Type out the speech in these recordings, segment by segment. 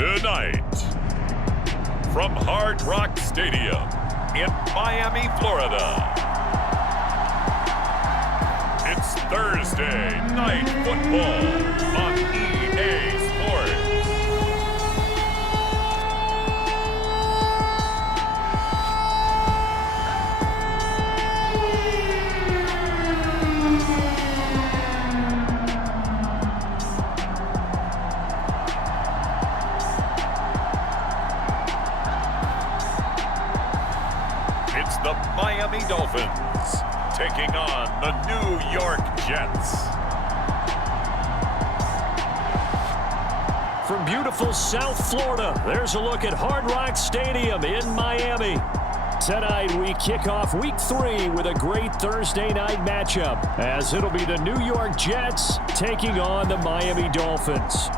Tonight, from Hard Rock Stadium in Miami, Florida, it's Thursday Night Football on EA Sports. It's the Miami Dolphins taking on the New York Jets. From beautiful South Florida, there's a look at Hard Rock Stadium in Miami. Tonight, we kick off Week 3 with a great Thursday night matchup, as it'll be the New York Jets taking on the Miami Dolphins.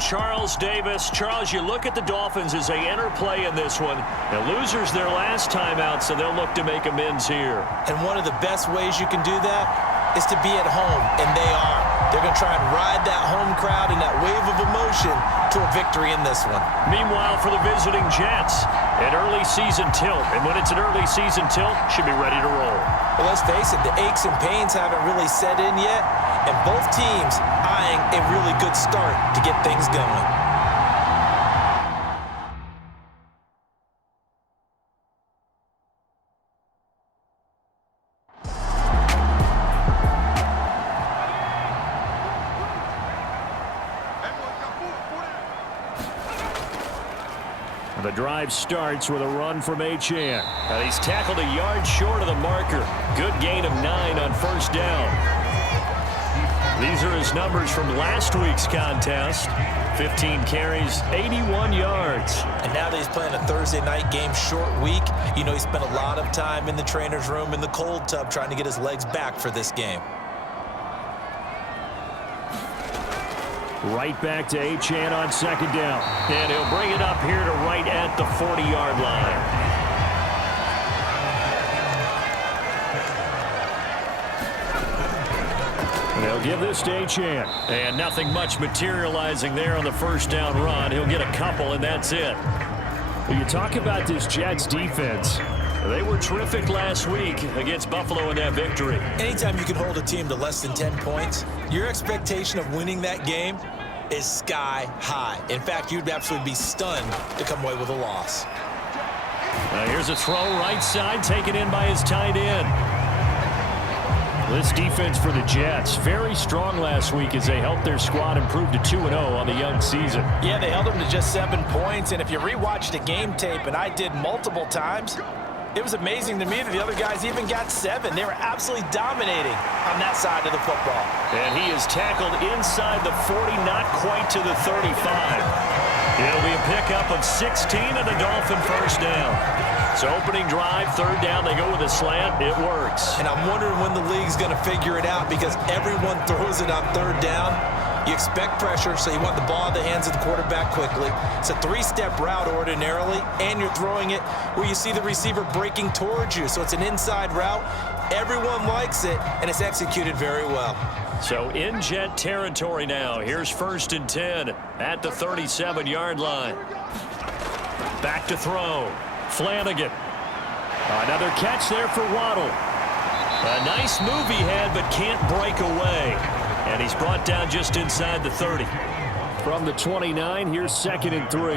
Charles Davis. Charles, you look at the Dolphins as they enter play in this one. The losers their last time out, so they'll look to make amends here. And one of the best ways you can do that is to be at home, and they are. They're going to try and ride that home crowd and that wave of emotion to a victory in this one. Meanwhile, for the visiting Jets, an early season tilt. And when it's an early season tilt, should be ready to roll. Well, let's face it, the aches and pains haven't really set in yet, and both teams eyeing a really good start to get things going. The drive starts with a run from Achane. He's tackled a yard short of the marker. Good gain of 9 on first down. These are his numbers from last week's contest. 15 carries, 81 yards. And now that he's playing a Thursday night game, short week, you know he spent a lot of time in the trainer's room in the cold tub trying to get his legs back for this game. Right back to Achane on second down. And he'll bring it up here to right at the 40-yard line. They'll give this to Achane. And nothing much materializing there on the first down run. He'll get a couple, and that's it. Well, you talk about this Jets defense. They were terrific last week against Buffalo in that victory. Anytime you can hold a team to less than 10 points, your expectation of winning that game is sky high. In fact, you'd absolutely be stunned to come away with a loss. Here's a throw right side taken in by his tight end. This defense for the Jets, very strong last week as they helped their squad improve to 2-0 on the young season. Yeah, they held them to just 7 points, and if you rewatch the game tape, and I did multiple times, it was amazing to me that the other guys even got 7. They were absolutely dominating on that side of the football. And he is tackled inside the 40, not quite to the 35. It'll be a pickup of 16 and a Dolphin first down. So opening drive, third down, they go with a slant. It works. And I'm wondering when the league's going to figure it out because everyone throws it on third down. You expect pressure, so you want the ball in the hands of the quarterback quickly. It's a 3-step route ordinarily, and you're throwing it where you see the receiver breaking towards you. So it's an inside route. Everyone likes it, and it's executed very well. So in Jet territory now. Here's 1st and 10 at the 37-yard line. Back to throw. Flanagan. Another catch there for Waddle. A nice move he had, but can't break away. And he's brought down just inside the 30. From the 29, here's 2nd and 3.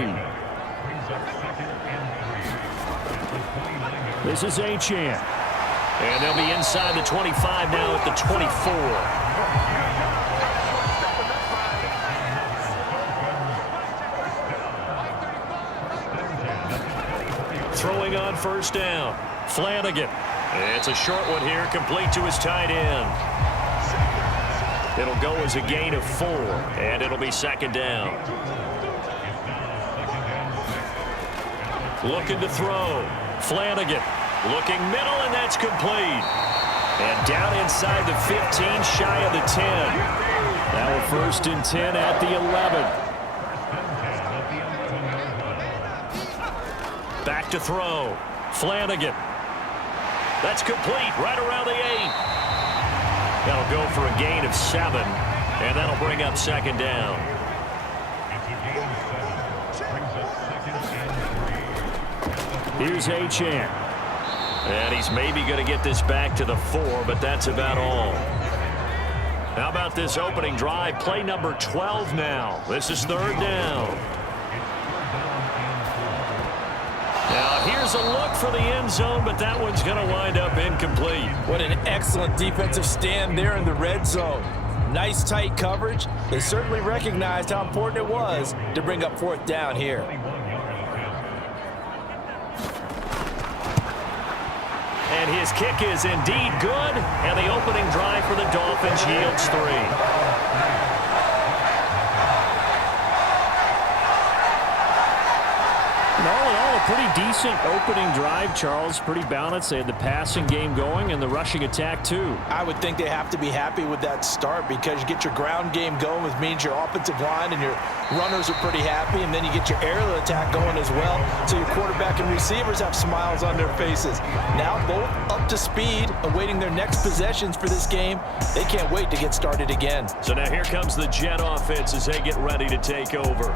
This is Achane. And they'll be inside the 25 now at the 24. Throwing on first down. Flanagan. It's a short one here, complete to his tight end. It'll go as a gain of 4, and it'll be 2nd down. Looking to throw. Flanagan looking middle, and that's complete. And down inside the 15, shy of the 10. Now we're first and 10 at the 11. Back to throw. Flanagan. That's complete right around the 8. That'll go for a gain of 7. And that'll bring up second down. Here's Achane. And he's maybe going to get this back to the 4, but that's about all. How about this opening drive? Play number 12 now. This is third down. Now here's a look for the end zone, but that one's going to wind up incomplete. What an excellent defensive stand there in the red zone. Nice tight coverage. They certainly recognized how important it was to bring up fourth down here. And his kick is indeed good, and the opening drive for the Dolphins yields 3. And all in all, a pretty decent opening drive, Charles. Pretty balanced. They had the passing game going and the rushing attack, too. I would think they have to be happy with that start because you get your ground game going, which means your offensive line and your runners are pretty happy, and then you get your aerial attack going as well, so your quarterback and receivers have smiles on their faces. Now both up to speed, awaiting their next possessions for this game. They can't wait to get started again. So now here comes the Jet offense as they get ready to take over.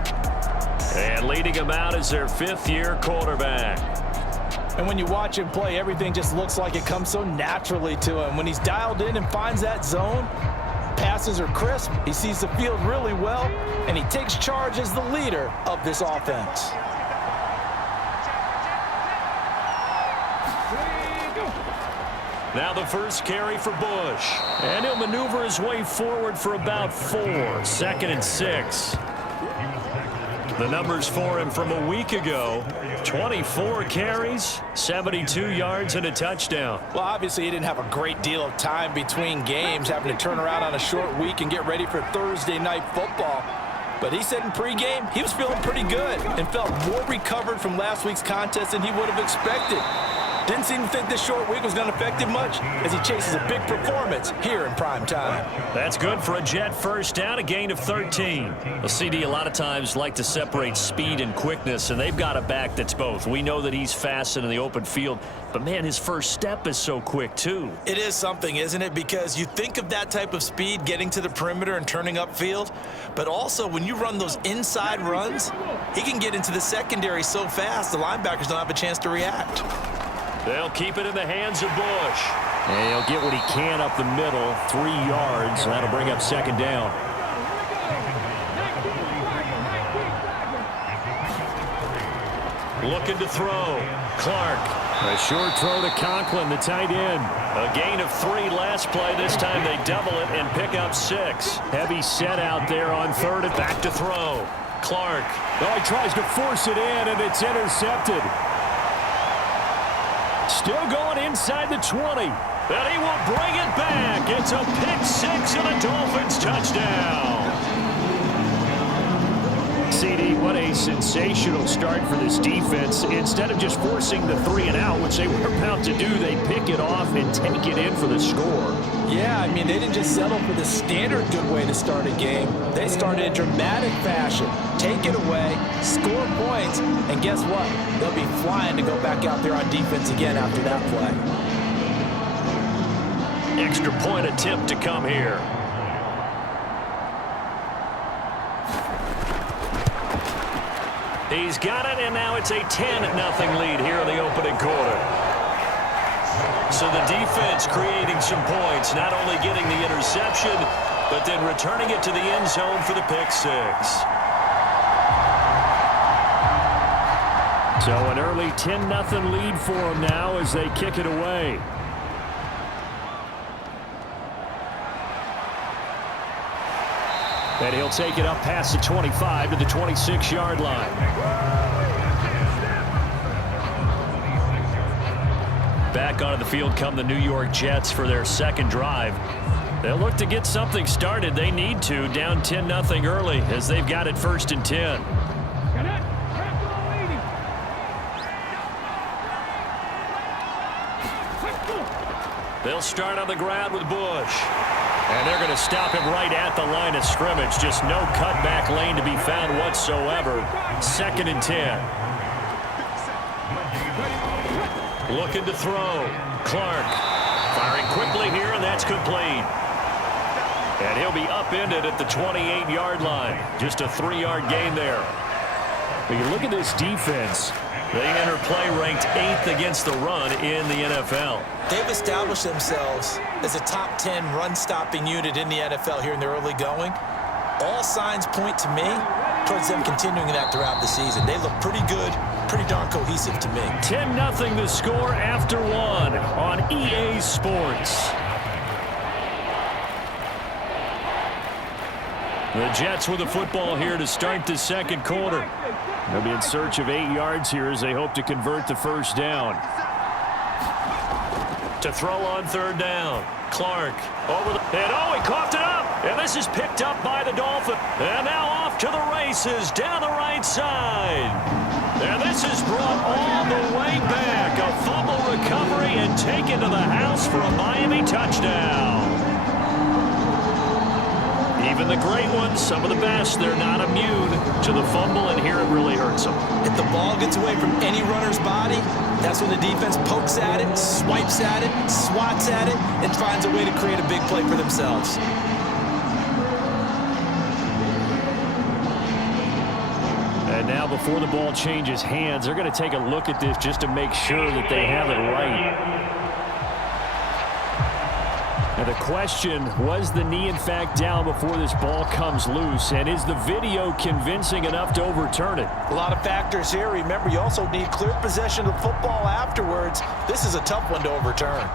And leading them out is their 5th-year quarterback. And when you watch him play, everything just looks like it comes so naturally to him. When he's dialed in and finds that zone, passes are crisp, he sees the field really well, and he takes charge as the leader of this offense. Now the first carry for Bush. And he'll maneuver his way forward for about 4. 2nd and 6. The numbers for him from a week ago: 24 carries, 72 yards, and a touchdown. Well, obviously he didn't have a great deal of time between games, having to turn around on a short week and get ready for Thursday night football. But he said in pregame he was feeling pretty good and felt more recovered from last week's contest than he would have expected. Didn't seem to think this short week was going to affect him much as he chases a big performance here in prime time. That's good for a Jet first down, a gain of 13. Well, CD a lot of times like to separate speed and quickness, and they've got a back that's both. We know that he's fast in the open field, but man, his first step is so quick too. It is something, isn't it? Because you think of that type of speed getting to the perimeter and turning upfield, but also when you run those inside runs, he can get into the secondary so fast the linebackers don't have a chance to react. They'll keep it in the hands of Bush. And he'll get what he can up the middle, 3 yards, and that'll bring up second down. Looking to throw. Clark. A short throw to Conklin, the tight end. A gain of 3 last play. This time they double it and pick up 6. Heavy set out there on 3rd and back to throw. Clark. Oh, he tries to force it in, and it's intercepted. Still going inside the 20. And he will bring it back. It's a pick 6 and a Dolphins touchdown. CD, what a sensational start for this defense. Instead of just forcing the 3 and out, which they were about to do, they pick it off and take it in for the score. Yeah, I mean, they didn't just settle for the standard good way to start a game. They started in dramatic fashion. Take it away, score points, and guess what? They'll be flying to go back out there on defense again after that play. Extra point attempt to come here. He's got it, and now it's a 10-0 lead here in the opening quarter. So the defense creating some points, not only getting the interception, but then returning it to the end zone for the pick 6. So an early 10-0 lead for them now as they kick it away. And he'll take it up past the 25 to the 26-yard line. Back onto the field come the New York Jets for their second drive. They'll look to get something started. They need to, down 10-0 early as they've got it 1st and 10. They'll They'll start on the ground with Bush. And they're going to stop him right at the line of scrimmage. Just no cutback lane to be found whatsoever. 2nd and 10. Looking to throw. Clark firing quickly here, and that's complete. And he'll be upended at the 28-yard line. Just a 3-yard gain there. But you look at this defense. They enter play ranked 8th against the run in the NFL. They've established themselves as a top 10 run-stopping unit in the NFL here in the early going. All signs point to me towards them continuing that throughout the season. They look pretty good, pretty darn cohesive to me. 10-0 the score after 1 on EA Sports. The Jets with the football here to start the 2nd quarter. They'll be in search of 8 yards here as they hope to convert the first down. To throw on 3rd down. Clark over the... And he coughed it up. And this is picked up by the Dolphins. And now off to the races down the right side. And this is brought all the way back. A fumble recovery and taken to the house for a Miami touchdown. Even the great ones, some of the best, they're not immune to the fumble, and here it really hurts them. If the ball gets away from any runner's body, that's when the defense pokes at it, swipes at it, swats at it, and finds a way to create a big play for themselves. And now before the ball changes hands, they're going to take a look at this just to make sure that they have it right. Now the question, was the knee in fact down before this ball comes loose? And is the video convincing enough to overturn it? A lot of factors here. Remember, you also need clear possession of the football afterwards. This is a tough one to overturn.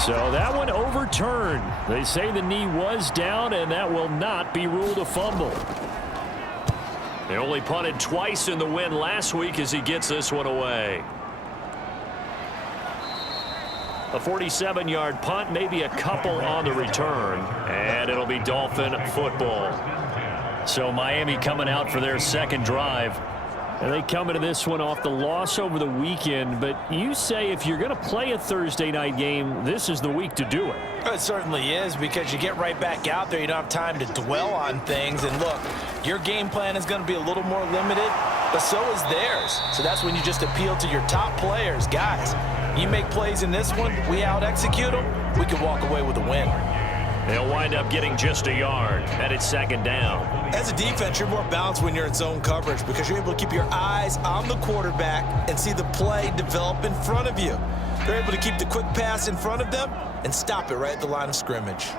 So that one overturned. They say the knee was down, and that will not be ruled a fumble. They only punted twice in the win last week as he gets this one away. A 47-yard punt, maybe a couple on the return, and it'll be Dolphin football. So Miami coming out for their 2nd drive. And they come into this one off the loss over the weekend, but you say if you're going to play a Thursday night game, this is the week to do it. It certainly is, because you get right back out there. You don't have time to dwell on things. And look, your game plan is going to be a little more limited, but so is theirs. So that's when you just appeal to your top players. Guys, you make plays in this one, we out-execute them, we can walk away with a win. They'll wind up getting just a yard, and it's 2nd down. As a defense, you're more balanced when you're in zone coverage because you're able to keep your eyes on the quarterback and see the play develop in front of you. They're able to keep the quick pass in front of them and stop it right at the line of scrimmage.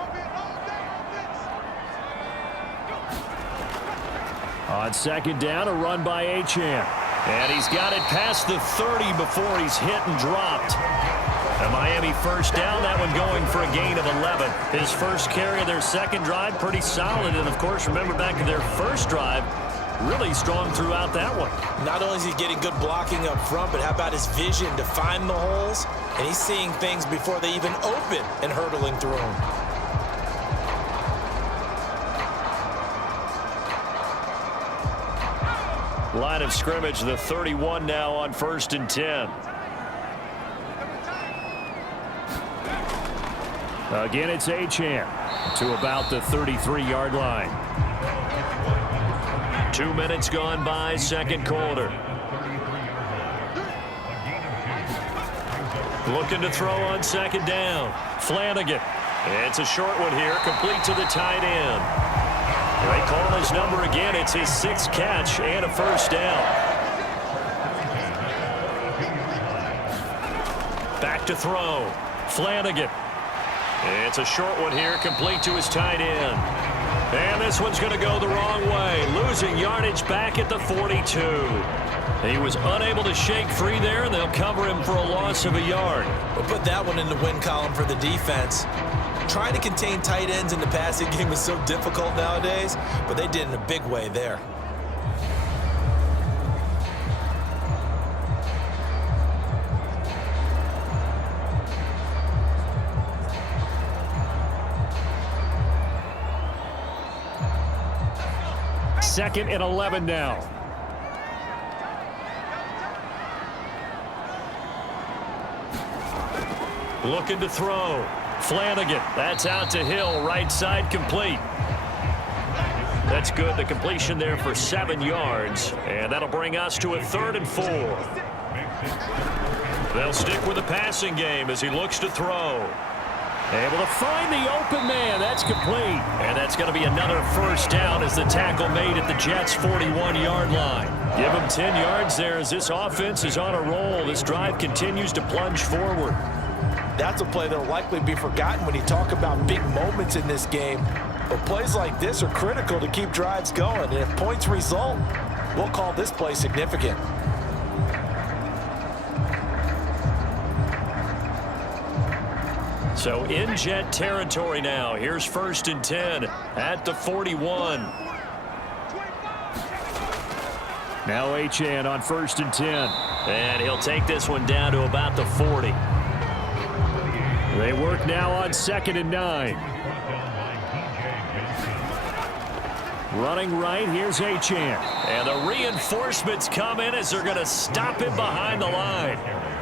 On 2nd down, a run by Achane. And he's got it past the 30 before he's hit and dropped. A Miami first down, that one going for a gain of 11. His first carry of their 2nd drive, pretty solid. And, of course, remember back to their first drive, really strong throughout that one. Not only is he getting good blocking up front, but how about his vision to find the holes? And he's seeing things before they even open and hurdling through them. Line of scrimmage, the 31 now on 1st and 10. Again, it's Achane to about the 33-yard line. 2 minutes gone by, 2nd quarter. Looking to throw on 2nd down. Flanagan. It's a short one here, complete to the tight end. They call his number again. It's his 6th catch and a first down. Back to throw. Flanagan. It's a short one here, complete to his tight end. And this one's going to go the wrong way. Losing yardage back at the 42. He was unable to shake free there, and they'll cover him for a loss of a yard. We'll put that one in the win column for the defense. Trying to contain tight ends in the passing game is so difficult nowadays, but they did in a big way there. 2nd and 11 now. Looking to throw. Flanagan. That's out to Hill. Right side complete. That's good. The completion there for 7 yards. And that'll bring us to a 3rd and 4. They'll stick with the passing game as he looks to throw. Able to find the open man. That's complete. And that's going to be another first down as the tackle made at the Jets' 41-yard line. Give them 10 yards there as this offense is on a roll. This drive continues to plunge forward. That's a play that will likely be forgotten when you talk about big moments in this game. But plays like this are critical to keep drives going. And if points result, we'll call this play significant. So in Jet territory now. Here's 1st and 10 at the 41. Now Achane on 1st and 10. And he'll take this one down to about the 40. They work now on 2nd and 9. Running right, here's Achane. And the reinforcements come in as they're going to stop him behind the line.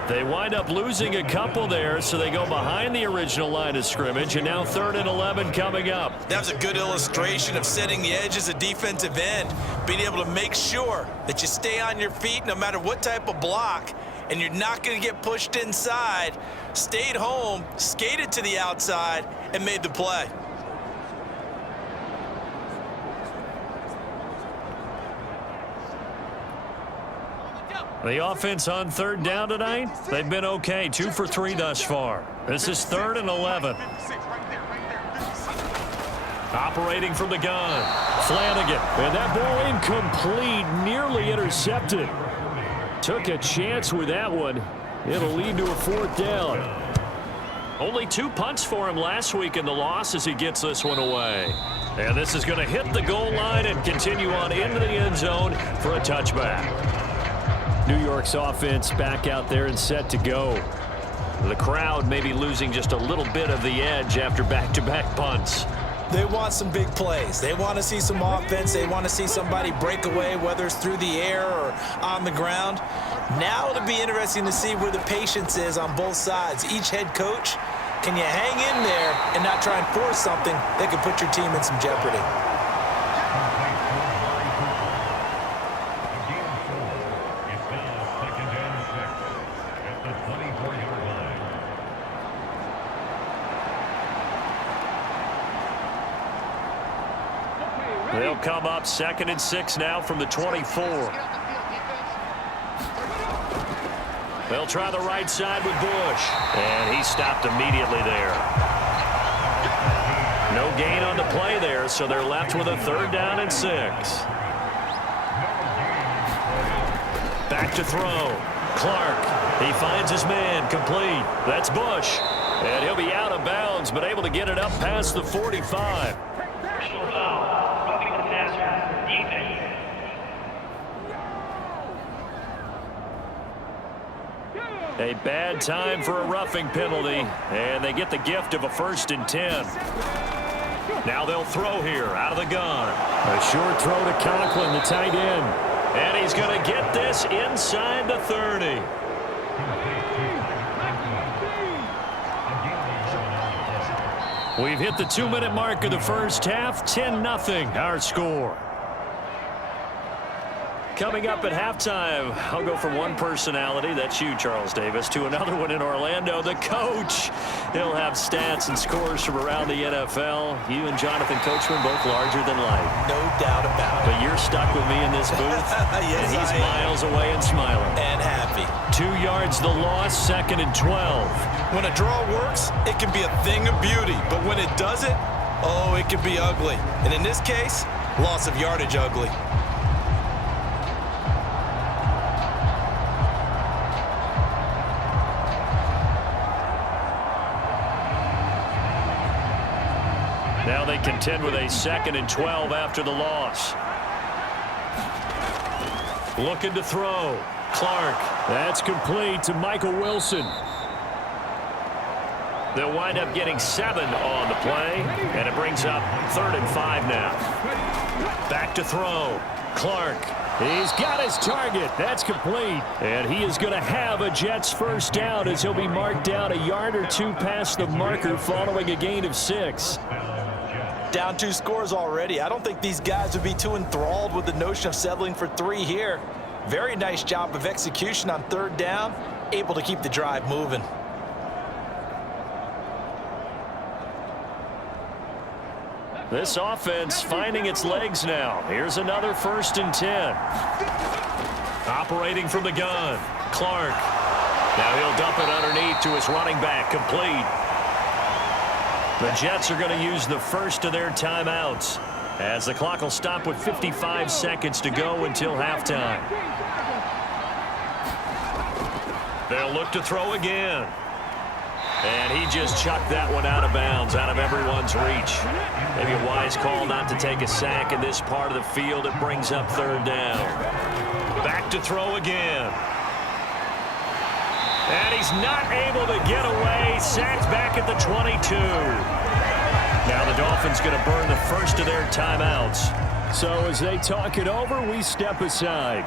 They wind up losing a couple there, so they go behind the original line of scrimmage, and now 3rd and 11 coming up. That was a good illustration of setting the edge as a defensive end, being able to make sure that you stay on your feet no matter what type of block, and you're not going to get pushed inside. Stayed home, skated to the outside, and made the play. The offense on 3rd down tonight, they've been okay. 2 for 3 thus far. This is 3rd and 11. Operating from the gun. Flanagan. And that ball incomplete, nearly intercepted. Took a chance with that one. It'll lead to a 4th down. Only 2 punts for him last week in the loss as he gets this one away. And this is going to hit the goal line and continue on into the end zone for a touchback. New York's offense back out there and set to go. The crowd may be losing just a little bit of the edge after back-to-back punts. They want some big plays. They want to see some offense. They want to see somebody break away, whether it's through the air or on the ground. Now it'll be interesting to see where the patience is on both sides. Each head coach, can you hang in there and not try and force something that could put your team in some jeopardy? They'll come up 2nd and 6 now from the 24. They'll try the right side with Bush. And he stopped immediately there. No gain on the play there, so they're left with a 3rd down and 6. Back to throw. Clark. He finds his man. Complete. That's Bush. And he'll be out of bounds, but able to get it up past the 45. A bad time for a roughing penalty, and they get the gift of a 1st and 10. Now they'll throw here out of the gun. A short throw to Conklin, the tight end. And he's going to get this inside the 30. We've hit the 2-minute mark of the first half. 10-0 our score. Coming up at halftime, I'll go from one personality, that's you, Charles Davis, to another one in Orlando, the coach. He'll have stats and scores from around the NFL. You and Jonathan Coachman both larger than life. No doubt about it. But you're stuck with me in this booth, yes, and he's miles away and smiling. And happy. 2 yards the loss, 2nd and 12. When a draw works, it can be a thing of beauty. But when it doesn't, oh, it can be ugly. And in this case, loss of yardage ugly. Now they contend with a 2nd and 12 after the loss. Looking to throw. Clark. That's complete to Michael Wilson. They'll wind up getting 7 on the play, and it brings up 3rd and 5 now. Back to throw. Clark. He's got his target. That's complete. And he is going to have a Jets first down as he'll be marked down a yard or 2 past the marker following a gain of 6. Down 2 scores already. I don't think these guys would be too enthralled with the notion of settling for 3 here. Very nice job of execution on 3rd down. Able to keep the drive moving. This offense finding its legs now. Here's another 1st and 10. Operating from the gun. Clark. Now he'll dump it underneath to his running back. Complete. The Jets are going to use the first of their timeouts as the clock will stop with 55 seconds to go until halftime. They'll look to throw again. And he just chucked that one out of bounds, out of everyone's reach. Maybe a wise call not to take a sack in this part of the field. It brings up 3rd down. Back to throw again. And he's not able to get away. Sacked back at the 22. Now the Dolphins going to burn the first of their timeouts. So as they talk it over, we step aside.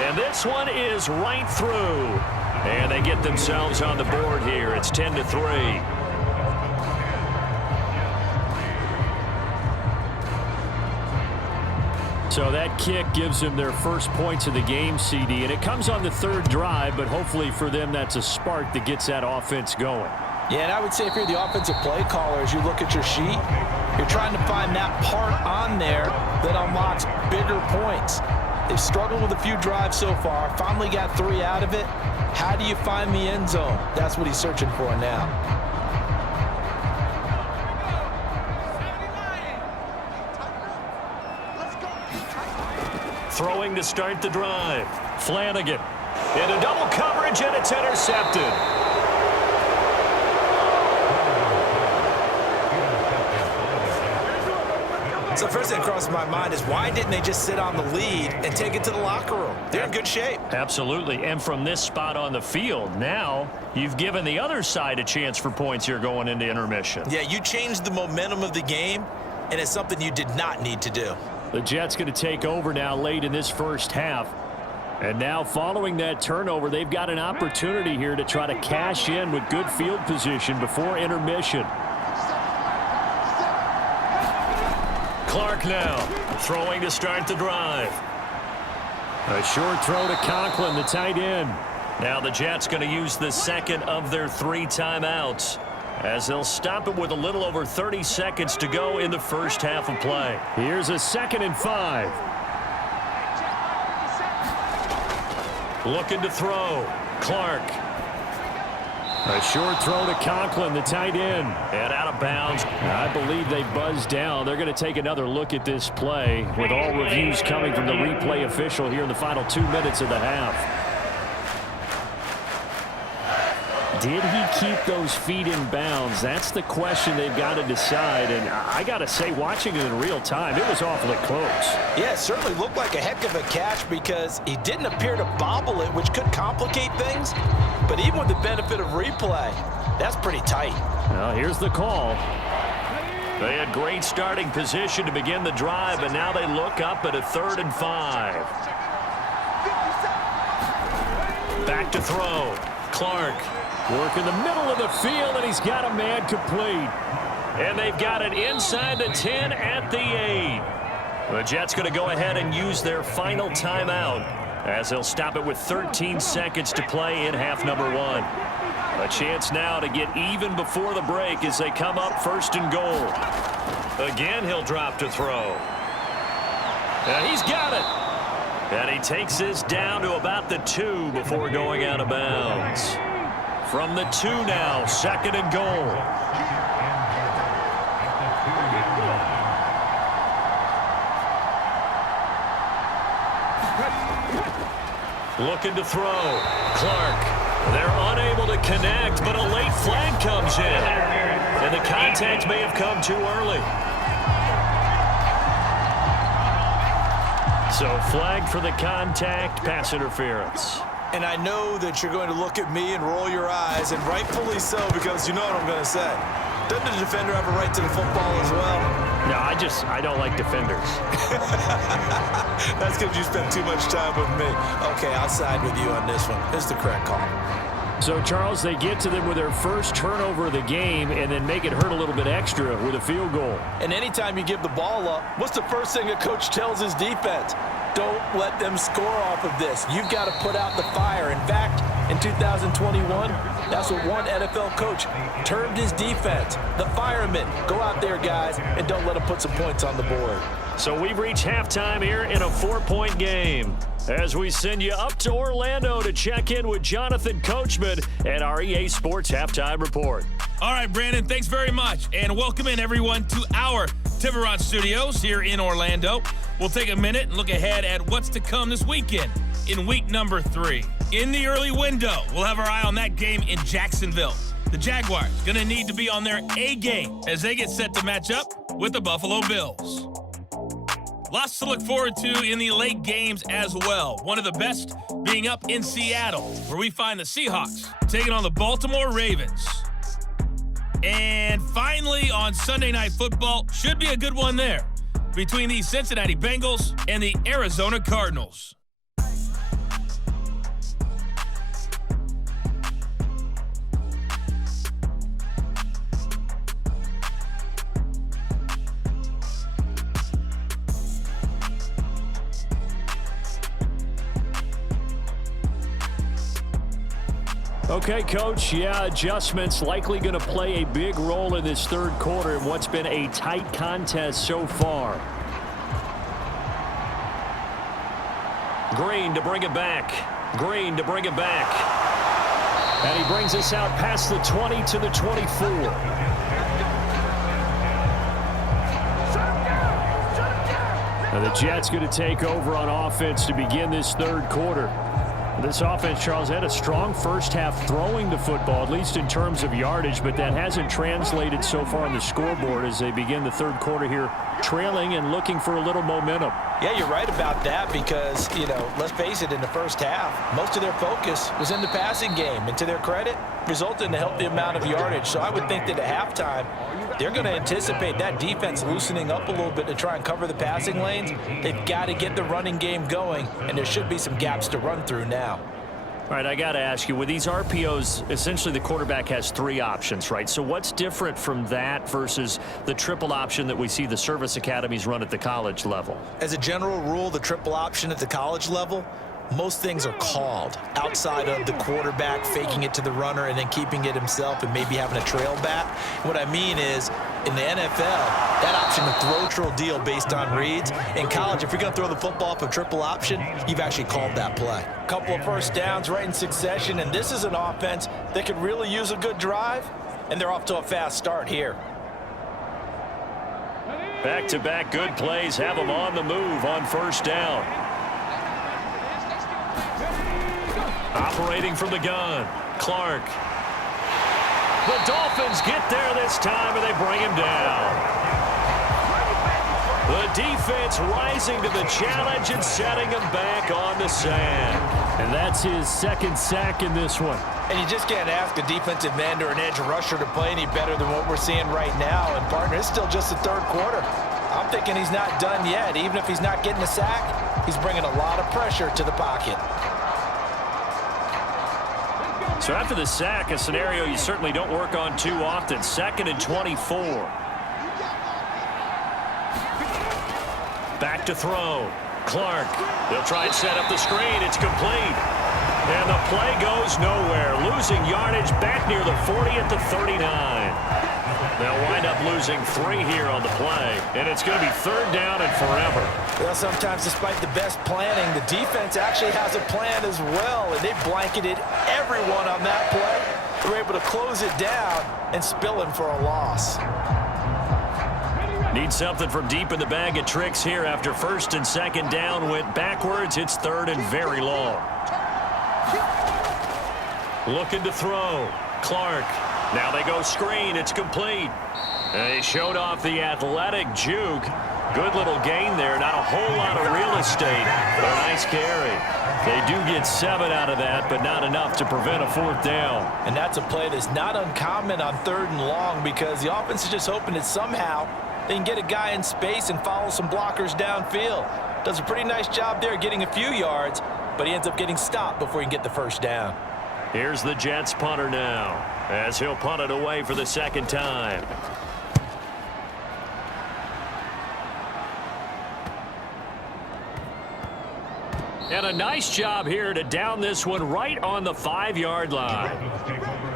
And this one is right through. And they get themselves on the board here. It's 10-3. So that kick gives them their first points of the game, CD. And it comes on the 3rd drive, but hopefully for them that's a spark that gets that offense going. Yeah, and I would say if you're the offensive play caller, as you look at your sheet, you're trying to find that part on there that unlocks bigger points. They've struggled with a few drives so far. Finally got 3 out of it. How do you find the end zone? That's what he's searching for now. Throwing to start the drive. Flanagan. Into double coverage, and it's intercepted. So first thing that crosses my mind is why didn't they just sit on the lead and take it to the locker room? They're in good shape. Absolutely. And from this spot on the field, now you've given the other side a chance for points here going into intermission. Yeah, you changed the momentum of the game, and it's something you did not need to do. The Jets going to take over now late in this first half. And now following that turnover, they've got an opportunity here to try to cash in with good field position before intermission. Clark now throwing to start the drive. A short throw to Conklin, the tight end. Now the Jets going to use the second of their 3 timeouts as they'll stop it with a little over 30 seconds to go in the first half of play. Here's a 2nd and 5. Looking to throw. Clark. A short throw to Conklin, the tight end. And out of bounds. I believe they buzzed down. They're going to take another look at this play with all reviews coming from the replay official here in the final 2 minutes of the half. Did he keep those feet in bounds? That's the question they've got to decide. And I got to say, watching it in real time, it was awfully close. Yeah, it certainly looked like a heck of a catch because he didn't appear to bobble it, which could complicate things. But even with the benefit of replay, that's pretty tight. Well, here's the call. They had great starting position to begin the drive, and now they look up at a 3rd and 5. Back to throw. Clark. Work in the middle of the field, and he's got a man complete. And they've got it inside the 10 at the 8. The Jets going to go ahead and use their final timeout as they'll stop it with 13 seconds to play in half number 1. A chance now to get even before the break as they come up 1st and goal. Again, he'll drop to throw. And he's got it. And he takes this down to about the 2 before going out of bounds. From the 2 now, 2nd and goal. Looking to throw. Clark. They're unable to connect, but a late flag comes in. And the contact may have come too early. So flag for the contact, pass interference. And I know that you're going to look at me and roll your eyes, and rightfully so, because you know what I'm going to say. Doesn't the defender have a right to the football as well? No, I don't like defenders. That's because you spent too much time with me. Okay, I'll side with you on this one. This is the correct call. So, Charles, they get to them with their first turnover of the game and then make it hurt a little bit extra with a field goal. And anytime you give the ball up, what's the first thing a coach tells his defense? Don't let them score off of this. You've got to put out the fire. In fact, in 2021, that's what one NFL coach termed his defense. The firemen. Go out there, guys, and don't let them put some points on the board. So we've reached halftime here in a 4-point game. As we send you up to Orlando to check in with Jonathan Coachman at our EA Sports Halftime Report. All right, Brandon, thanks very much. And welcome in, everyone, to our Tiburon Studios here in Orlando. We'll take a minute and look ahead at what's to come this weekend in week number 3. In the early window, we'll have our eye on that game in Jacksonville. The Jaguars going to need to be on their A game as they get set to match up with the Buffalo Bills. Lots to look forward to in the late games as well. One of the best being up in Seattle, where we find the Seahawks taking on the Baltimore Ravens. And finally, on Sunday Night Football, should be a good one there, between the Cincinnati Bengals and the Arizona Cardinals. Okay, Coach, adjustments likely going to play a big role in this third quarter in what's been a tight contest so far. Green to bring it back. Green to bring it back. And he brings us out past the 20 to the 24. Now the Jets going to take over on offense to begin this third quarter. This offense, Charles, had a strong first half throwing the football, at least in terms of yardage, but that hasn't translated so far on the scoreboard as they begin the third quarter here, trailing and looking for a little momentum. Yeah, you're right about that because, let's face it, in the first half, most of their focus was in the passing game. And to their credit, resulted in a healthy amount of yardage. So I would think that at halftime, they're going to anticipate that defense loosening up a little bit to try and cover the passing lanes. They've got to get the running game going, and there should be some gaps to run through now. All right, I got to ask you, with these RPOs, essentially the quarterback has 3 options, right? So what's different from that versus the triple option that we see the service academies run at the college level? As a general rule, the triple option at the college level, most things are called outside of the quarterback faking it to the runner and then keeping it himself and maybe having a trail back. What I mean is, in the NFL, that option, the throw deal based on reads. In college, if you're going to throw the football up a triple option, you've actually called that play. A couple of first downs right in succession, and this is an offense that could really use a good drive, and they're off to a fast start here. Back-to-back good plays have them on the move on first down. Operating from the gun, Clark. The Dolphins get there this time, and they bring him down. The defense rising to the challenge and setting him back on the sack. And that's his second sack in this one. And you just can't ask a defensive end or an edge rusher to play any better than what we're seeing right now. And, partner, it's still just the third quarter. I'm thinking he's not done yet. Even if he's not getting a sack, he's bringing a lot of pressure to the pocket. So after the sack, a scenario you certainly don't work on too often. 2nd and 24. Back to throw. Clark. They'll try and set up the screen. It's complete. And the play goes nowhere. Losing yardage back near the 40 at the 39. They'll wind up losing 3 here on the play. And it's going to be 3rd down and forever. Well, sometimes despite the best planning, the defense actually has a plan as well. And they blanketed everyone on that play. They were able to close it down and spill him for a loss. Need something from deep in the bag of tricks here after 1st and 2nd down went backwards. It's 3rd and very long. Looking to throw. Clark. Now they go screen. It's complete. And they showed off the athletic juke. Good little gain there. Not a whole lot of real real estate. But a nice carry. They do get 7 out of that, but not enough to prevent a 4th down. And that's a play that's not uncommon on 3rd and long because the offense is just hoping that somehow they can get a guy in space and follow some blockers downfield. Does a pretty nice job there getting a few yards, but he ends up getting stopped before he can get the 1st down. Here's the Jets punter now as he'll punt it away for the 2nd time. And a nice job here to down this one right on the 5-yard line.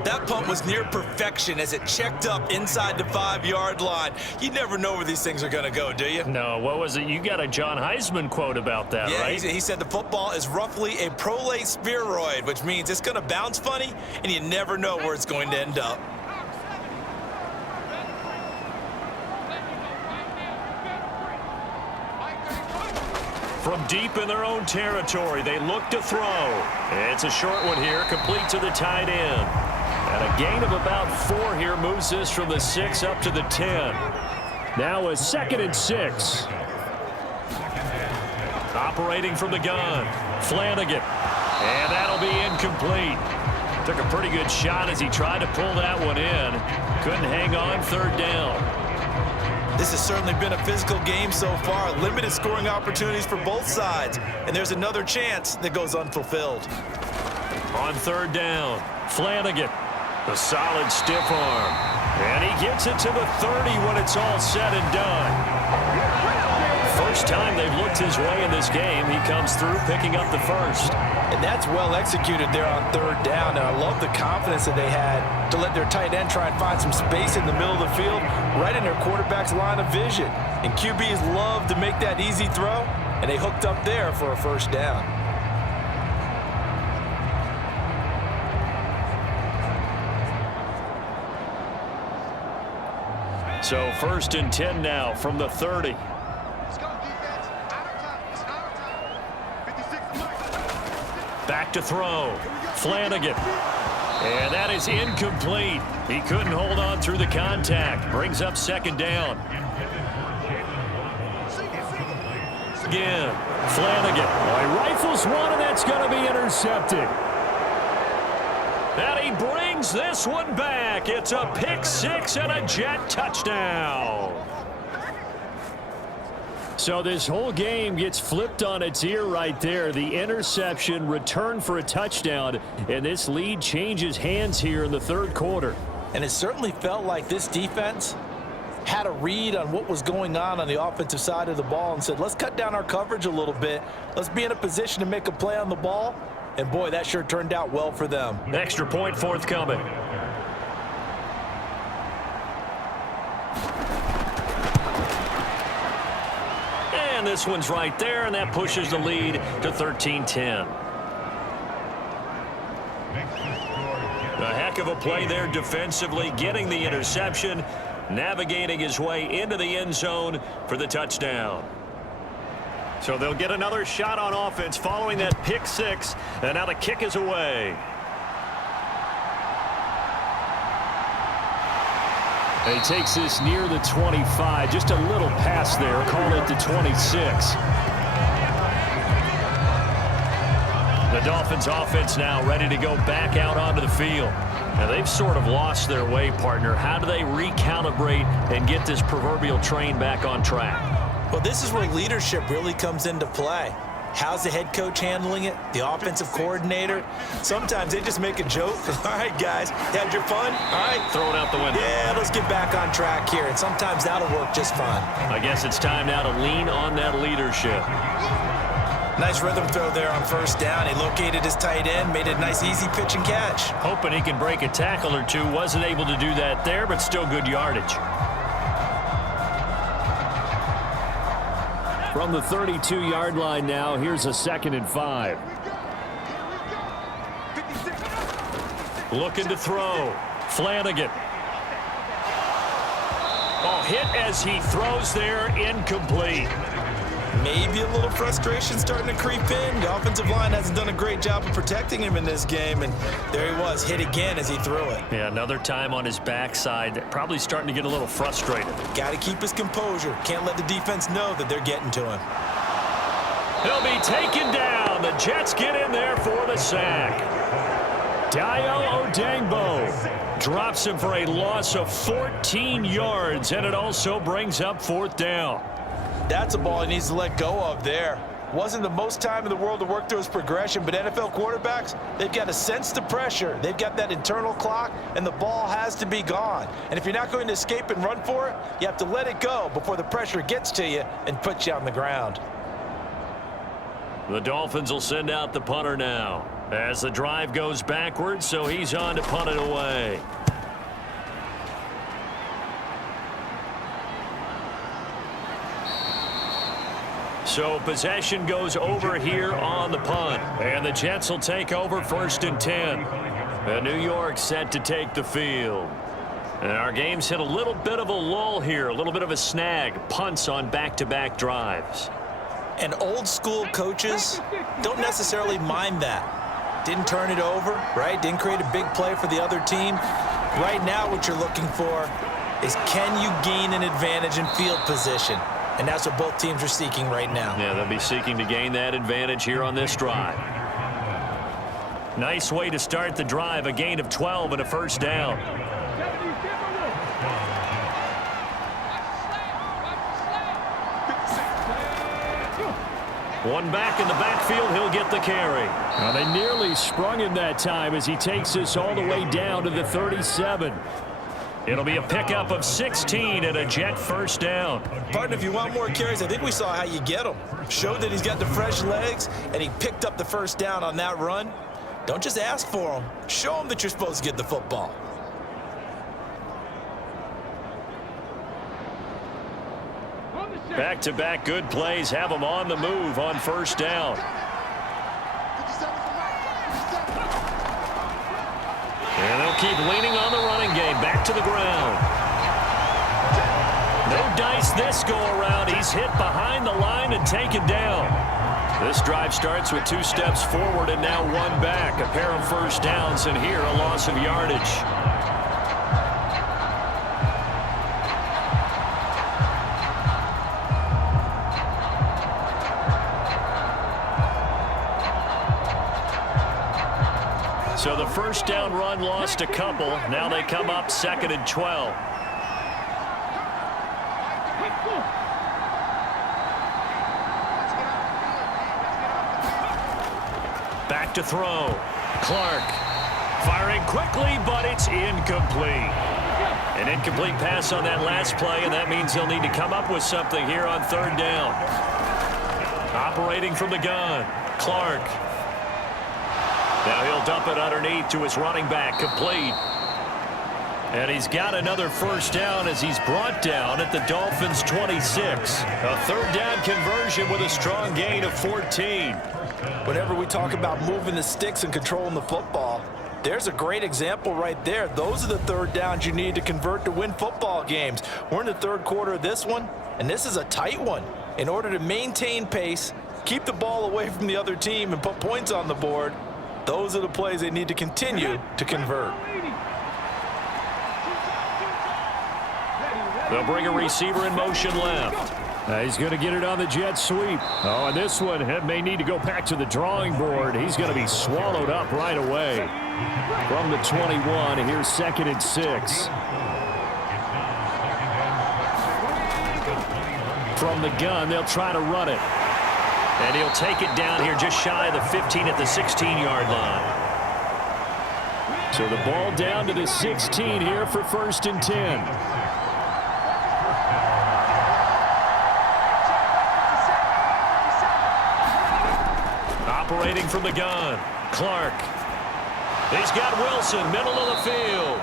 That punt was near perfection as it checked up inside the 5-yard line. You never know where these things are going to go, do you? No, what was it? You got a John Heisman quote about that, yeah, right? He said the football is roughly a prolate spheroid, which means it's going to bounce funny, and you never know where it's going to end up. From deep in their own territory, they look to throw. It's a short one here, complete to the tight end. And a gain of about 4 here moves this from the 6 up to the 10. Now a 2nd and 6. Operating from the gun, Flanagan. And that'll be incomplete. Took a pretty good shot as he tried to pull that one in. Couldn't hang on, 3rd down. This has certainly been a physical game so far. Limited scoring opportunities for both sides. And there's another chance that goes unfulfilled. On 3rd down, Flanagan. A solid stiff arm. And he gets it to the 30 when it's all said and done. First time they've looked his way in this game. He comes through picking up the 1st. And that's well executed there on 3rd down. And I love the confidence that they had to let their tight end try and find some space in the middle of the field, right in their quarterback's line of vision. And QBs love to make that easy throw, and they hooked up there for a 1st down. So 1st and 10 now from the 30. Back to throw. Flanagan. And that is incomplete. He couldn't hold on through the contact. Brings up 2nd down. Again, Flanagan. He rifles one, and that's going to be intercepted. And he brings this one back. It's a pick 6 and a Jet touchdown. So this whole game gets flipped on its ear right there. The interception, return for a touchdown, and this lead changes hands here in the 3rd quarter. And it certainly felt like this defense had a read on what was going on the offensive side of the ball and said, let's cut down our coverage a little bit. Let's be in a position to make a play on the ball. And, boy, that sure turned out well for them. Extra point forthcoming. And this one's right there, and that pushes the lead to 13-10. A heck of a play there defensively, getting the interception, navigating his way into the end zone for the touchdown. So they'll get another shot on offense following that pick 6, and now the kick is away. He takes this near the 25, just a little pass there, call it the 26. The Dolphins offense now ready to go back out onto the field. Now they've sort of lost their way, partner. How do they recalibrate and get this proverbial train back on track? Well, this is where leadership really comes into play. How's the head coach handling it? The offensive coordinator? Sometimes they just make a joke. All right, guys, had your fun? All right. Throw it out the window. Yeah, let's get back on track here. And sometimes that'll work just fine. I guess it's time now to lean on that leadership. Nice rhythm throw there on 1st down. He located his tight end, made a nice easy pitch and catch. Hoping he can break a tackle or two. Wasn't able to do that there, but still good yardage. From the 32-yard line now, here's a 2nd and 5. Looking to throw. Flanagan. Oh, hit as he throws there, incomplete. Maybe a little frustration starting to creep in. The offensive line hasn't done a great job of protecting him in this game, and there he was, hit again as he threw it. Yeah, another time on his backside, probably starting to get a little frustrated. Got to keep his composure. Can't let the defense know that they're getting to him. He'll be taken down. The Jets get in there for the sack. Dayo Odeyingbo drops him for a loss of 14 yards, and it also brings up 4th down. That's a ball he needs to let go of there. Wasn't the most time in the world to work through his progression, but NFL quarterbacks, they've got to sense the pressure. They've got that internal clock, and the ball has to be gone. And if you're not going to escape and run for it, you have to let it go before the pressure gets to you and puts you on the ground. The Dolphins will send out the punter now as the drive goes backwards, so he's on to punt it away. So possession goes over here on the punt, and the Jets will take over 1st and 10. And New York set to take the field. And our game's hit a little bit of a lull here, a little bit of a snag. Punts on back-to-back drives. And old school coaches don't necessarily mind that. Didn't turn it over, right? Didn't create a big play for the other team. Right now what you're looking for is, can you gain an advantage in field position? And that's what both teams are seeking right now. Yeah, they'll be seeking to gain that advantage here on this drive. Nice way to start the drive, a gain of 12 and a 1st down. One back in the backfield, he'll get the carry. Now they nearly sprung him that time as he takes this all the way down to the 37. It'll be a pickup of 16 and a Jet 1st down. Partner, if you want more carries, I think we saw how you get them. Showed that he's got the fresh legs, and he picked up the 1st down on that run. Don't just ask for them. Show them that you're supposed to get the football. Back-to-back good plays have them on the move on 1st down. And they'll keep leaning on the running game. Back to the ground. No dice this go-around. He's hit behind the line and taken down. This drive starts with 2 steps forward and now 1 back. A pair of 1st downs, and here a loss of yardage. So the 1st down run lost a couple. Now they come up 2nd and 12. Back to throw. Clark firing quickly, but it's incomplete. An incomplete pass on that last play, and that means he'll need to come up with something here on 3rd down. Operating from the gun, Clark. Now he'll dump it underneath to his running back, complete. And he's got another 1st down as he's brought down at the Dolphins' 26. A 3rd down conversion with a strong gain of 14. Whenever we talk about moving the sticks and controlling the football, there's a great example right there. Those are the 3rd downs you need to convert to win football games. We're in the 3rd quarter of this one, and this is a tight one. In order to maintain pace, keep the ball away from the other team, and put points on the board, those are the plays they need to continue to convert. They'll bring a receiver in motion left. He's going to get it on the jet sweep. Oh, and this one may need to go back to the drawing board. He's going to be swallowed up right away. From the 21, here's 2nd and 6. From the gun, they'll try to run it. And he'll take it down here just shy of the 15 at the 16-yard line. So the ball down to the 16 here for 1st and 10. Operating from the gun, Clark. He's got Wilson, middle of the field.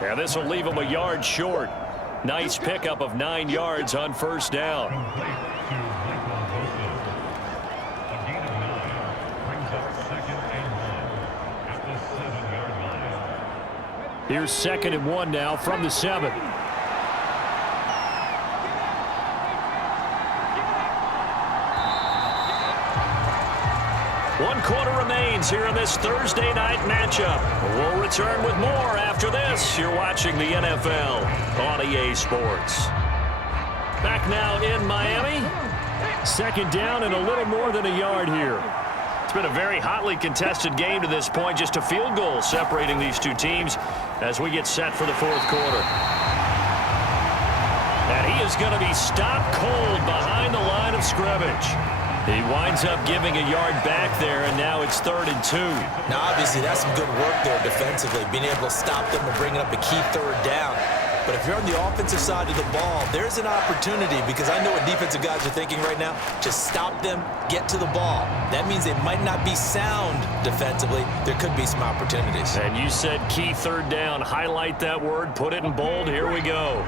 Yeah, this will leave him a yard short. Nice pickup of 9 yards on 1st down. Here's 2nd and 1 now from the 7. One quarter remains here in this Thursday night matchup. We'll return with more after this. You're watching the NFL on EA Sports. Back now in Miami. Second down and a little more than a yard here. It's been a very hotly contested game to this point. Just a field goal separating these two teams as we get set for the fourth quarter. And he is going to be stopped cold behind the line of scrimmage. He winds up giving a yard back there, and now it's 3rd and 2. Now, obviously, that's some good work there defensively, being able to stop them and bringing up a key 3rd down. But if you're on the offensive side of the ball, there's an opportunity, because I know what defensive guys are thinking right now. Just stop them, get to the ball. That means they might not be sound defensively. There could be some opportunities. And you said key 3rd down. Highlight that word, put it in bold. Here we go.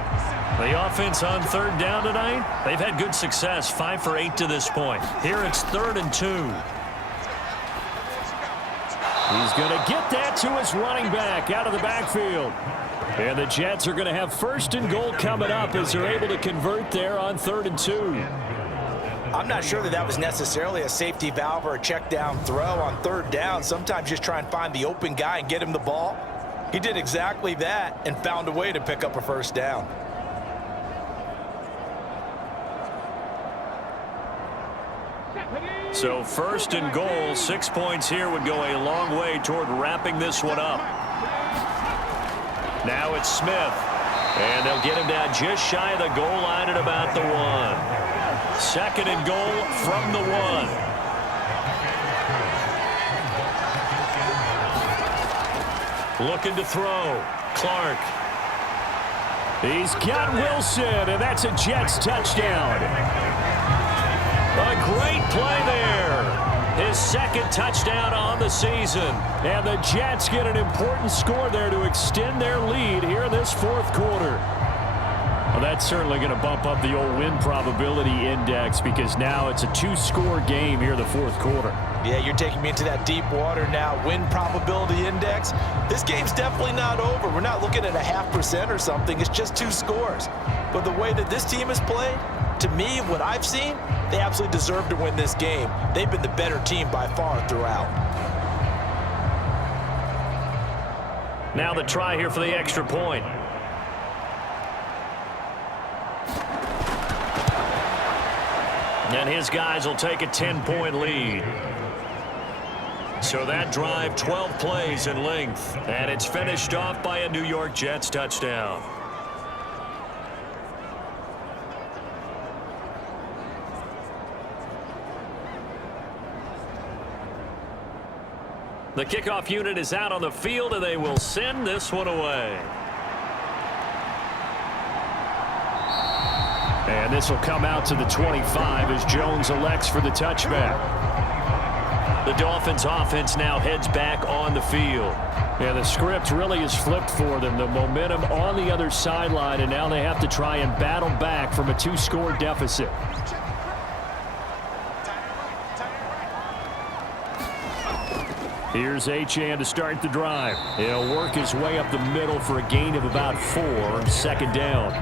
The offense on 3rd down tonight, they've had good success, 5 for 8 to this point. Here it's 3rd and 2. He's going to get that to his running back out of the backfield. And the Jets are going to have 1st and goal coming up as they're able to convert there on 3rd and 2. I'm not sure that was necessarily a safety valve or a check down throw on 3rd down. Sometimes just try and find the open guy and get him the ball. He did exactly that and found a way to pick up a 1st down. So 1st and goal, 6 points here would go a long way toward wrapping this one up. Now it's Smith, and they'll get him down just shy of the goal line at about the 1. 2nd and goal from the 1. Looking to throw. Clark. He's got Wilson, and that's a Jets touchdown. A great play there. His 2nd touchdown on the season. And the Jets get an important score there to extend their lead here in this 4th quarter. Well, that's certainly going to bump up the old win probability index, because now it's a 2-score game here in the 4th quarter. Yeah, you're taking me into that deep water now. Win probability index. This game's definitely not over. We're not looking at a 0.5% or something. It's just 2 scores. But the way that this team has played, to me, what I've seen, they absolutely deserve to win this game. They've been the better team by far throughout. Now the try here for the extra point. And his guys will take a 10-point lead. So that drive, 12 plays in length. And it's finished off by a New York Jets touchdown. The kickoff unit is out on the field, and they will send this one away. And this will come out to the 25 as Jones elects for the touchback. The Dolphins offense now heads back on the field. Yeah, the script really is flipped for them. The momentum on the other sideline, and now they have to try and battle back from a 2-score deficit. Here's Achane to start the drive. He'll work his way up the middle for a gain of about 4, 2nd down.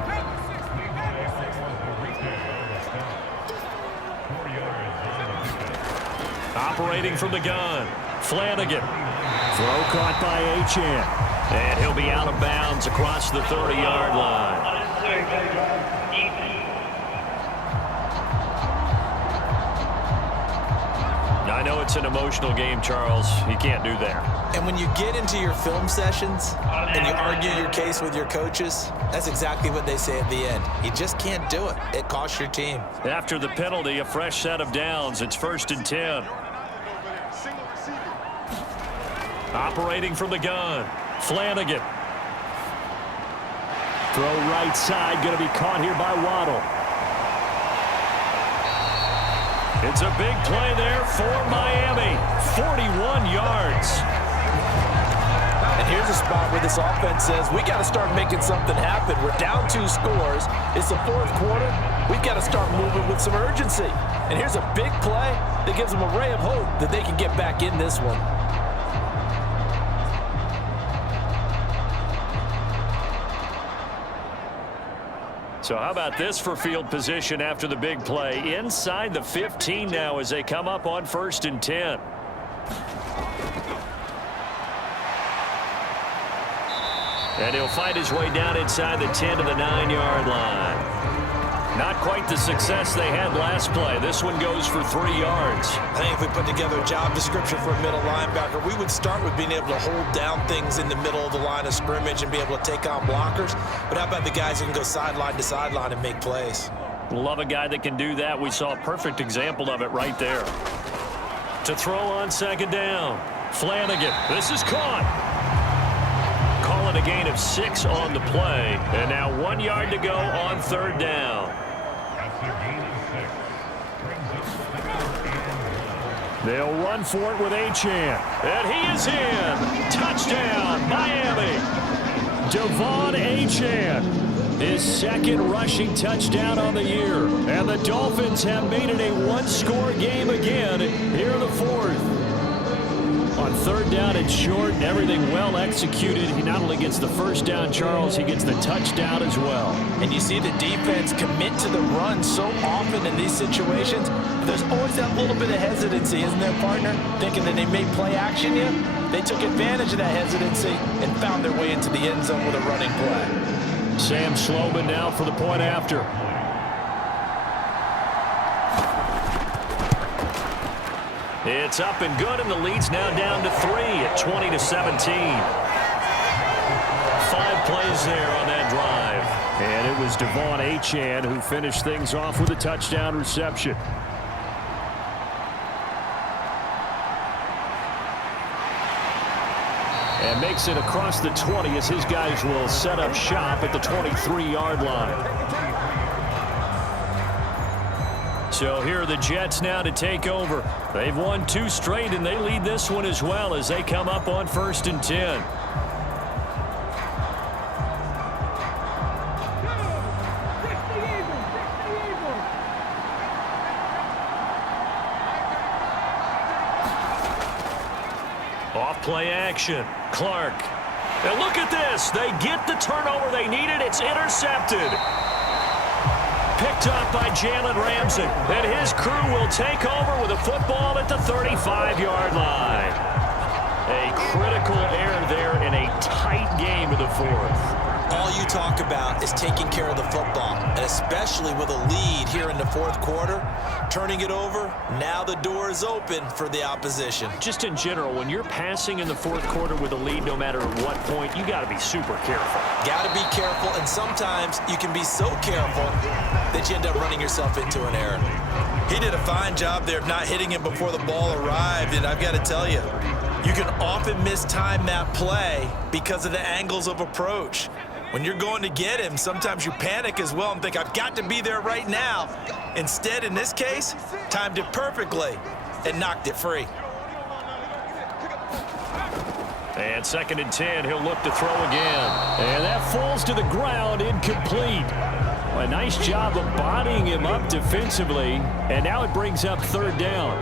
Operating from the gun, Flanagan. Throw caught by Achane. And he'll be out of bounds across the 30-yard line. I know it's an emotional game, Charles. You can't do that. And when you get into your film sessions and you argue your case with your coaches, that's exactly what they say at the end. You just can't do it. It costs your team. After the penalty, a fresh set of downs. It's 1st and 10. Operating from the gun, Flanagan. Throw right side, going to be caught here by Waddle. It's a big play there for Miami. 41 yards. And here's a spot where this offense says, we got to start making something happen. We're down 2 scores. It's the 4th quarter. We've got to start moving with some urgency. And here's a big play that gives them a ray of hope that they can get back in this one. So how about this for field position after the big play? Inside the 15 now as they come up on 1st and 10. And he'll fight his way down inside the 10 to the 9-yard line. Not quite the success they had last play. This one goes for 3 yards. I think if we put together a job description for a middle linebacker, we would start with being able to hold down things in the middle of the line of scrimmage and be able to take on blockers. But how about the guys who can go sideline to sideline and make plays? Love a guy that can do that. We saw a perfect example of it right there. To throw on second down. Flanagan. This is caught. Calling a gain of 6 on the play. And now 1 yard to go on third down. They'll run for it with Achane. And he is in. Touchdown, Miami. Devon Achane, his second rushing touchdown on the year. And the Dolphins have made it a one-score game again here in the fourth. On third down and short, everything well executed. He not only gets the first down, Charles, he gets the touchdown as well. And you see the defense commit to the run so often in these situations. There's always that little bit of hesitancy, isn't there, partner? Thinking that they may play action you. They took advantage of that hesitancy and found their way into the end zone with a running play. Sam Sloman now for the point after. It's up and good, and the lead's now down to 3 at 20-17. 5 plays there on that drive. And it was Devon Achane who finished things off with a touchdown reception. And makes it across the 20 as his guys will set up shop at the 23-yard line. So here are the Jets now to take over. They've won 2 straight, and they lead this one as well as they come up on 1st and 10. Off play action. Clark. And look at this. They get the turnover they needed. It's intercepted. Picked up by Jalen Ramsey. And his crew will take over with a football at the 35-yard line. A critical error there in a tight game of the fourth. All you talk about is taking care of the football, and especially with a lead here in the fourth quarter. Turning it over, now the door is open for the opposition. Just in general, when you're passing in the fourth quarter with a lead, no matter at what point, you got to be super careful. Got to be careful, and sometimes you can be so careful that you end up running yourself into an error. He did a fine job there of not hitting him before the ball arrived, and I've got to tell you, you can often mistime that play because of the angles of approach. When you're going to get him, sometimes you panic as well and think, I've got to be there right now. Instead, in this case, timed it perfectly and knocked it free. And 2nd and 10, he'll look to throw again. And that falls to the ground, incomplete. A nice job of bodying him up defensively, and now it brings up 3rd down.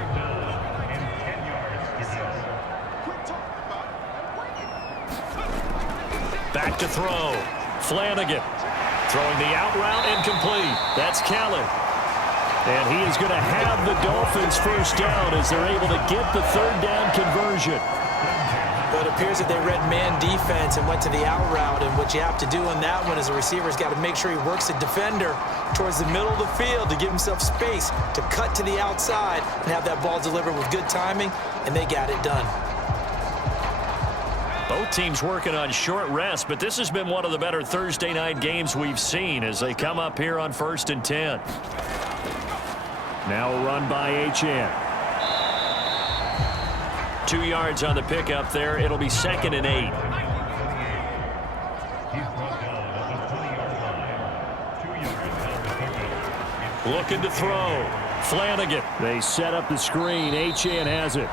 Back to throw. Flanagan throwing the out route, incomplete. That's Kellen. And he is going to have the Dolphins first down as they're able to get the 3rd down conversion. But it appears that they read man defense and went to the out route, and what you have to do on that one as a receiver's got to make sure he works a defender towards the middle of the field to give himself space to cut to the outside and have that ball delivered with good timing, and they got it done. Both teams working on short rest, but this has been one of the better Thursday night games we've seen as they come up here on 1st and 10. Now a run by Achane. 2 yards on the pickup there. It'll be 2nd and 8. Looking to throw. Flanagan. They set up the screen. Achane has it.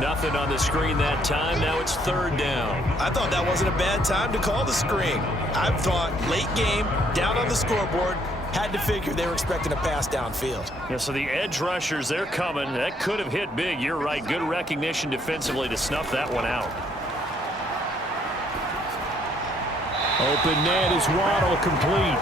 Nothing on the screen that time. Now it's 3rd down. I thought that wasn't a bad time to call the screen. I thought late game, down on the scoreboard, had to figure they were expecting a pass downfield. Yeah, so the edge rushers, they're coming. That could have hit big. You're right. Good recognition defensively to snuff that one out. Open net is Waddle complete.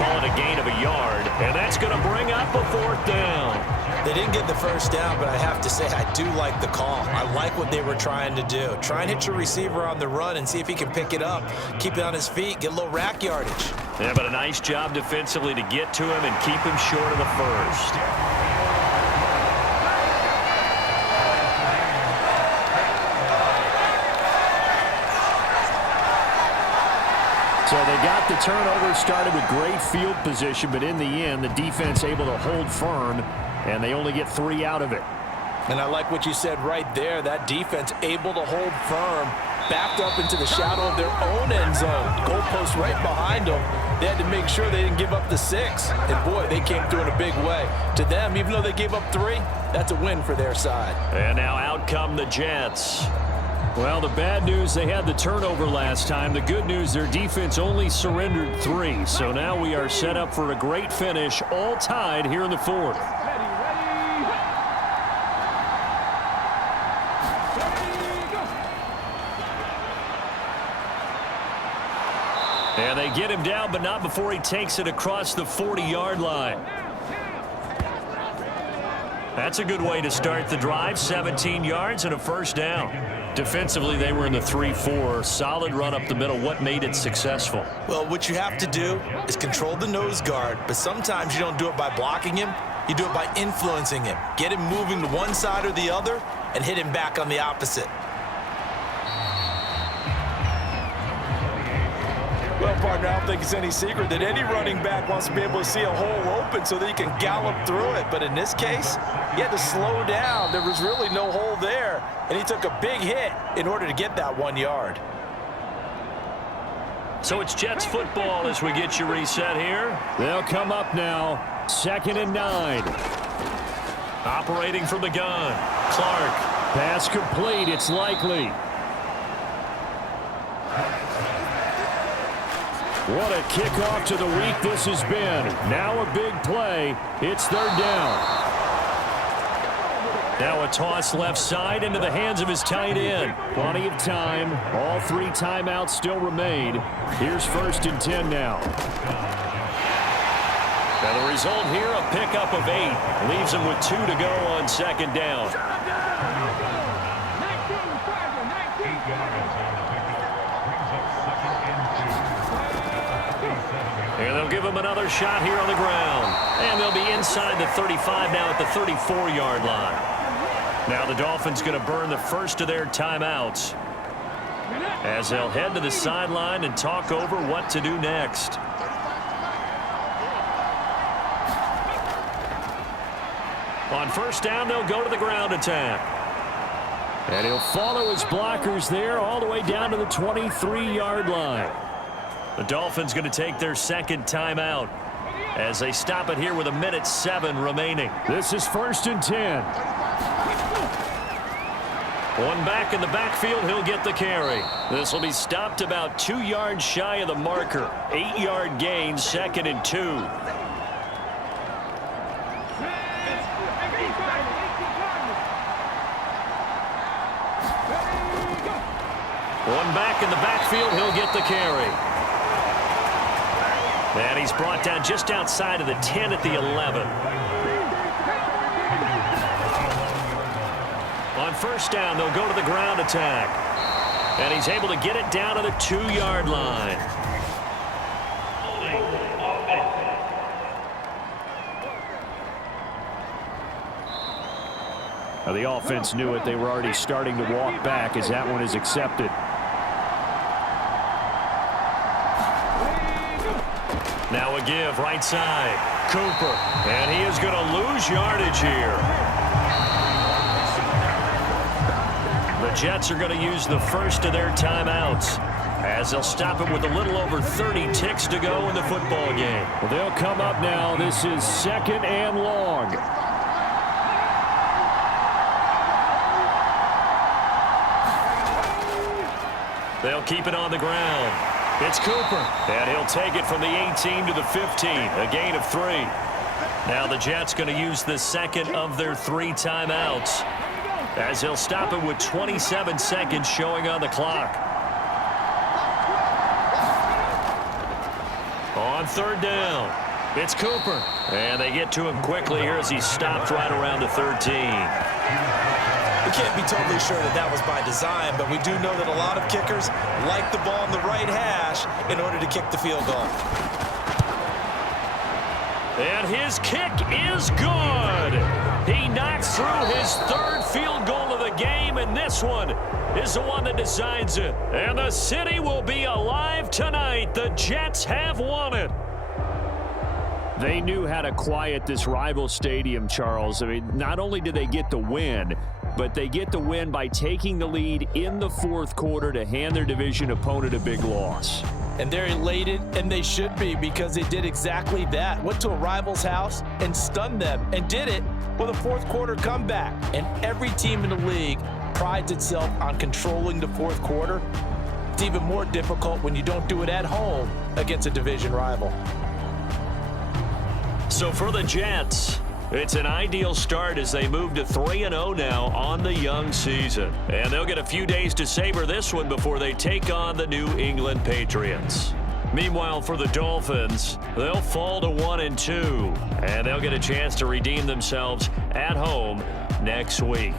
call it a gain of a yard, and that's going to bring up a 4th down. They didn't get the first down, but I have to say I do like the call. I like what they were trying to do. Try and hit your receiver on the run and see if he can pick it up, keep it on his feet, get a little rack yardage. Yeah, but a nice job defensively to get to him and keep him short of the first. So they got the turnover, started with great field position, but in the end, the defense able to hold firm, and they only get 3 out of it. And I like what you said right there. That defense able to hold firm, backed up into the shadow of their own end zone. Goalpost right behind them. They had to make sure they didn't give up the 6. And, boy, they came through in a big way. To them, even though they gave up 3, that's a win for their side. And now out come the Jets. Well, the bad news, they had the turnover last time. The good news, their defense only surrendered 3. So now we are set up for a great finish, all tied here in the 4th. And they get him down, but not before he takes it across the 40-yard line. That's a good way to start the drive. 17 yards and a 1st down. Defensively, they were in the 3-4. Solid run up the middle. What made it successful? Well, what you have to do is control the nose guard, but sometimes you don't do it by blocking him. You do it by influencing him. Get him moving to one side or the other and hit him back on the opposite. Well, partner, I don't think it's any secret that any running back wants to be able to see a hole open so that he can gallop through it. But in this case, he had to slow down. There was really no hole there, and he took a big hit in order to get that 1 yard. So it's Jets football as we get you reset here. They'll come up now. 2nd and 9. Operating from the gun. Clark. Pass complete. It's likely. What a kickoff to the week this has been. Now a big play. It's 3rd down. Now a toss left side into the hands of his tight end. Plenty of time. All 3 timeouts still remain. Here's 1st and 10 now. Now the result here, a pickup of 8. Leaves him with 2 to go on 2nd down. And they'll give him another shot here on the ground. And they'll be inside the 35 now at the 34-yard line. Now the Dolphins going to burn the first of their timeouts as they'll head to the sideline and talk over what to do next. On 1st down, they'll go to the ground attack. And he'll follow his blockers there all the way down to the 23-yard line. The Dolphins going to take their 2nd timeout as they stop it here with 1:07 remaining. This is 1st and 10. One back in the backfield, he'll get the carry. This will be stopped about 2 yards shy of the marker. 8-yard gain, 2nd and 2. One back in the backfield, he'll get the carry. And he's brought down just outside of the 10 at the 11. On 1st down, they'll go to the ground attack. And he's able to get it down to the 2-yard line. Now the offense knew it. They were already starting to walk back as that one is accepted. Now a give right side. Cooper. And he is going to lose yardage here. The Jets are going to use the first of their timeouts as they'll stop it with a little over 30 ticks to go in the football game. Well, they'll come up now. This is 2nd and long. They'll keep it on the ground. It's Cooper, and he'll take it from the 18 to the 15, a gain of 3. Now the Jets going to use the 2nd of their 3 timeouts as they'll stop it with 27 seconds showing on the clock. On On third down, it's Cooper. And they get to him quickly here as he stopped right around the 13. We can't be totally sure that that was by design, but we do know that a lot of kickers like the ball in the right hash in order to kick the field goal. And his kick is good. He knocks through his third field goal of the game, and this one is the one that decides it. And the city will be alive tonight. The Jets have won it. They knew how to quiet this rival stadium, Charles. I mean, not only did they get the win, but they get the win by taking the lead in the fourth quarter to hand their division opponent a big loss. And they're elated, and they should be, because they did exactly that. Went to a rival's house and stunned them, and did it with a fourth quarter comeback. And every team in the league prides itself on controlling the fourth quarter. It's even more difficult when you don't do it at home against a division rival. So for the Jets, it's an ideal start as they move to 3-0 now on the young season. And they'll get a few days to savor this one before they take on the New England Patriots. Meanwhile, for the Dolphins, they'll fall to 1-2, and they'll get a chance to redeem themselves at home next week.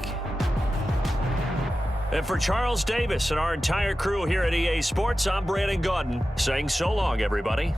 And for Charles Davis and our entire crew here at EA Sports, I'm Brandon Gaudin saying so long, everybody.